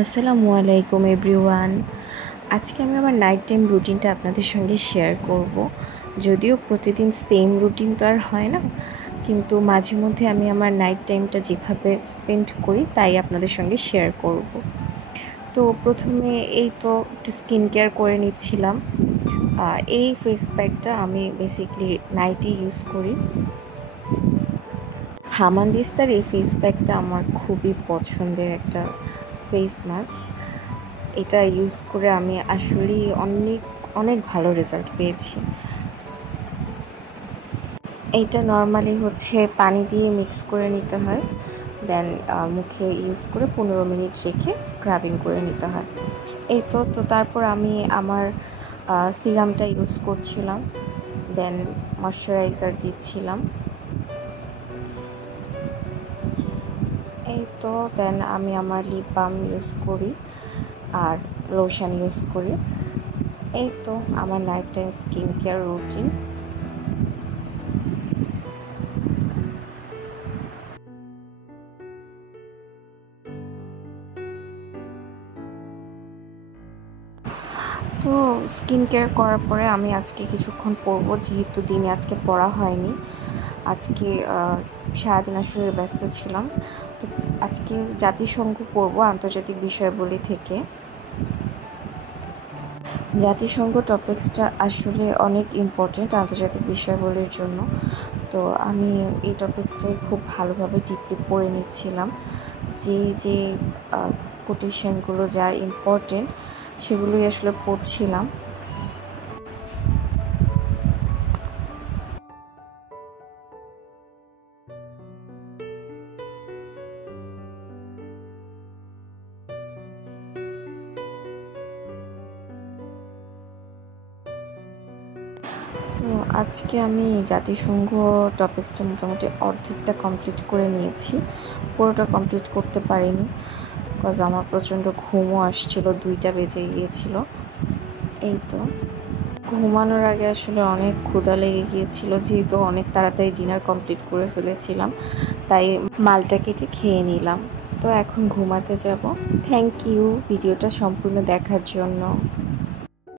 আসসালামু আলাইকুম এভরিওয়ান। আজকে আমি আমার নাইট টাইম রুটিনটা আপনাদের সঙ্গে শেয়ার করব। যদিও প্রতিদিন সেম রুটিন তো আর হয় না, কিন্তু মাঝে মধ্যে আমি আমার নাইট টাইমটা যেভাবে স্পেন্ড করি তাই আপনাদের সঙ্গে শেয়ার করব। তো প্রথমে এই তো একটু স্কিন কেয়ার করে নিচ্ছিলাম। এই ফেস প্যাকটা আমি বেসিকলি নাইটে ইউজ করি। হামানদিস্তার এই ফেস প্যাকটা আমার খুবই পছন্দের একটা ফেস মাস্ক। এটা ইউজ করে আমি আসলেই অনেক অনেক ভালো রেজাল্ট পেয়েছি। এইটা নর্মালি পানি দিয়ে মিক্স করে নিতে হয়, দেন মুখে ইউজ করে 15 মিনিট রেখে স্ক্রাবিং করে নিতে হয়। এই তো তারপর আমি আমার সিরামটা ইউজ করছিলাম, দেন ময়শ্চারাইজার দিচ্ছিলাম। এই তো দেন আমি আমার লিপ বাম ইউজ করি আর লোশন ইউজ করি। এই তো আমার night time skin care routine. তো স্কিন কেয়ার করার পরে আমি আজকে কিছুক্ষণ পড়বো, যেহেতু দিনে আজকে পড়া হয়নি। আজকে সারাদিন আসলে ব্যস্ত ছিলাম। তো আজকে জাতিসংঘ পড়বো, আন্তর্জাতিক বিষয়াবলী থেকে। জাতিসংঘ টপিক্সটা আসলে অনেক ইম্পর্টেন্ট আন্তর্জাতিক বিষয়াবলীর জন্য। তো আমি এই টপিক্সটাই খুব ভালোভাবে ডিপলি পড়ে নিচ্ছিলাম। যে কোটেশনগুলো যা ইম্পর্টেন্ট সেগুলোই আসলে পড়ছিলাম। তো আজকে আমি জাতিসংঘ টপিক্সটা মোটামুটি অর্ধেকটা কমপ্লিট করে নিয়েছি, পুরোটা কমপ্লিট করতে পারিনি বিকজ আমার প্রচণ্ড ঘুমও আসছিল, 2টা বেজে গিয়েছিল। এই তো ঘুমানোর আগে আসলে অনেক ক্ষুধা লেগে গিয়েছিল, যেহেতু অনেক তাড়াতাড়ি ডিনার কমপ্লিট করে ফেলেছিলাম, তাই মালটা কেটে খেয়ে নিলাম। তো এখন ঘুমাতে যাব। থ্যাংক ইউ ভিডিওটা সম্পূর্ণ দেখার জন্য।